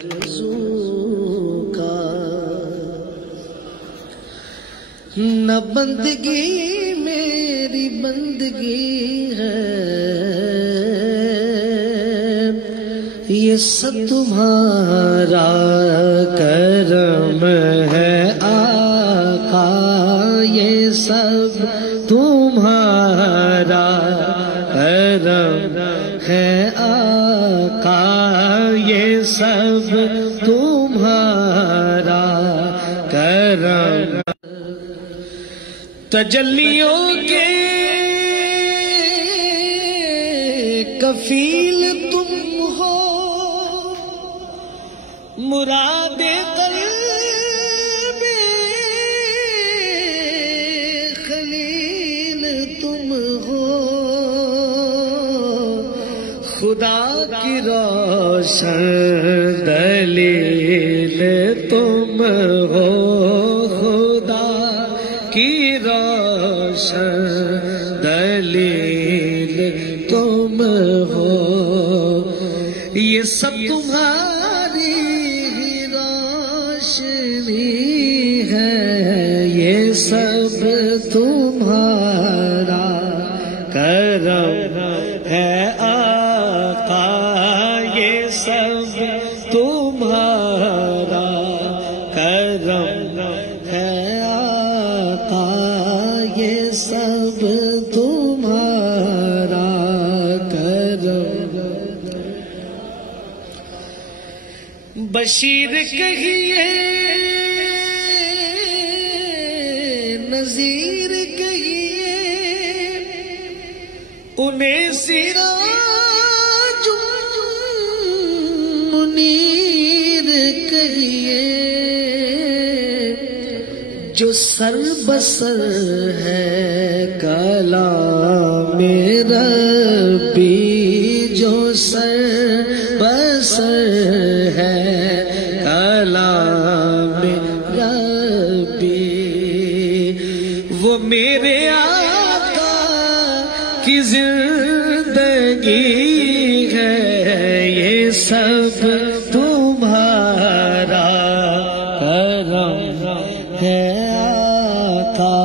کا نہ بندگی میری بندگی ہے، یہ سب تمہارا کرم ہے آقا، یہ سب تمہارا کرم ہے آقا، یہ سب تمہارا کرم۔ تجلیوں کے کفیل تم ہو، مراد قلب خلیل تم ہو، خدا کی روشن دلیل تم ہو، خدا کی روشن دلیل تم ہو، یہ سب تمہاری ہی روشنی ہے، یہ سب تمہارا کرم ہے آقا، یہ سب تمہارا کرم ہے آقا، یہ سب تمہارا کرم۔ بشیر کہیے نذیر کہیے، انہیں سراج منیر کہیے، جو سر بسر ہے کلام ربی، جو سر بسر ہے کلام ربی، وہ میرے آقا کی زندگی ہے، یہ سب تمہارا کرم ہے آقا،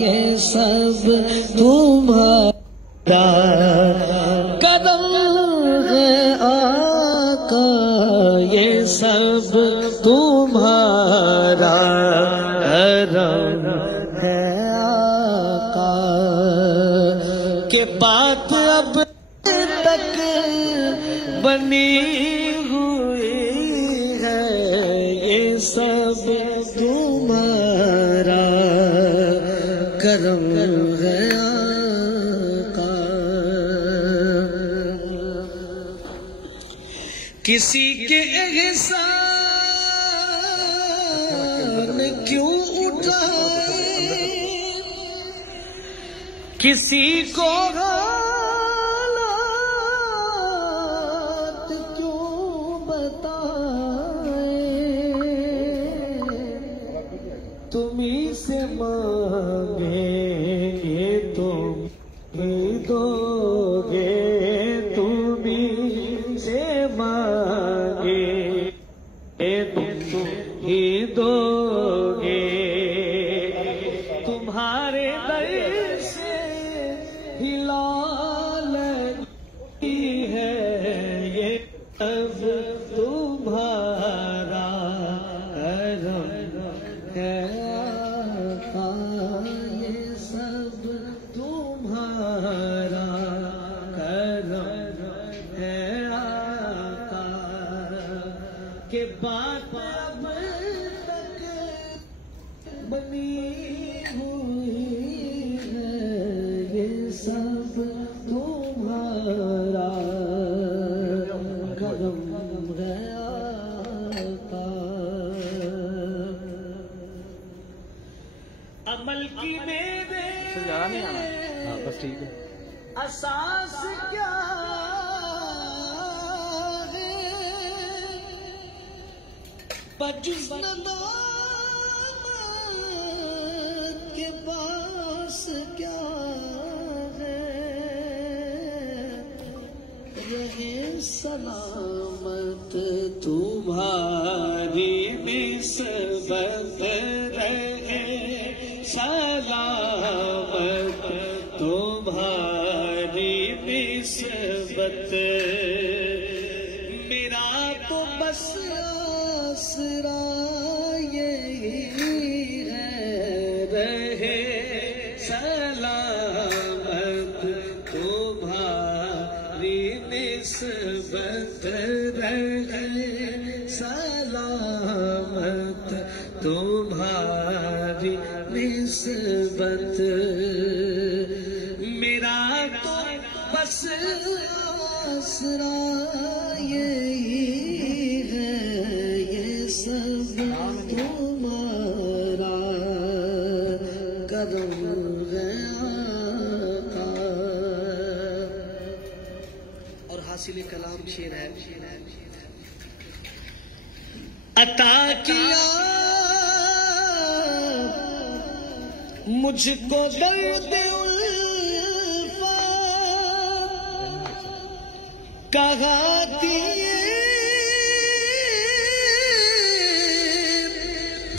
یہ سب تمہارا کرم ہے آقا، یہ سب تمہارا کرم ہے آقا، کہ بات اب تک بنی ہوئی ہے، یہ سب تمہارا کرم ہے آقا۔ کسی کے احسان کیوں اٹھائے، کسی کو حالات کیوں بتائے، تمہیں سے مانگیں گے تم ہی دو گے، تمہیں سے مانگیں گے تم ہی دو گے، تمہارے در سے ہلا لگی ہے، یہ سب تمہارا کرم ہے آقا، یہ سب تمہارا کرم ہے آقا، کہ بات اب تک بنی ہوئی ہے، یہ سب تمہارا کرم ہے آقا۔ عمل کی میرے بس ٹھیک ہے، اساس کیا ہے، بجز ندامت کے پاس کیا ہے، رہے سلامت تو تمہاری نسبت رہے سلامت تمہاری نسبت میرا تو بس آسرا یہی ہے رہے سلامت تمہاری نسبت رہے سلامت تمہاری نسبت میرا تو بس آسرا یہی ہے یہ سب تمہارا کرم ہے آقا. اور حاصل کلام شعر ہے عطا کیا مجھ کو درد الفت کہا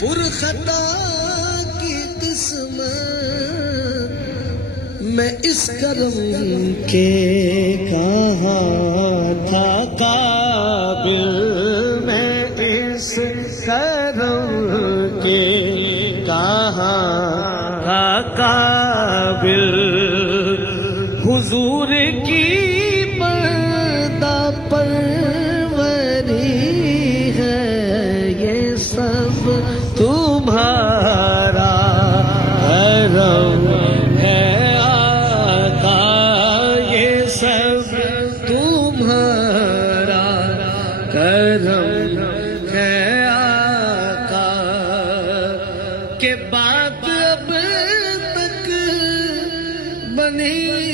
پرخطا کی قسمت میں اس کرم کے کہاں تھا قابل میں اس کرم کے کہاں تھا قابل حضور کی پردہ پروری ہے یہ سب تمہارا کرم ہے آقا یہ سب تمہارا کرم ہے آقا کہ بات اب تک بنی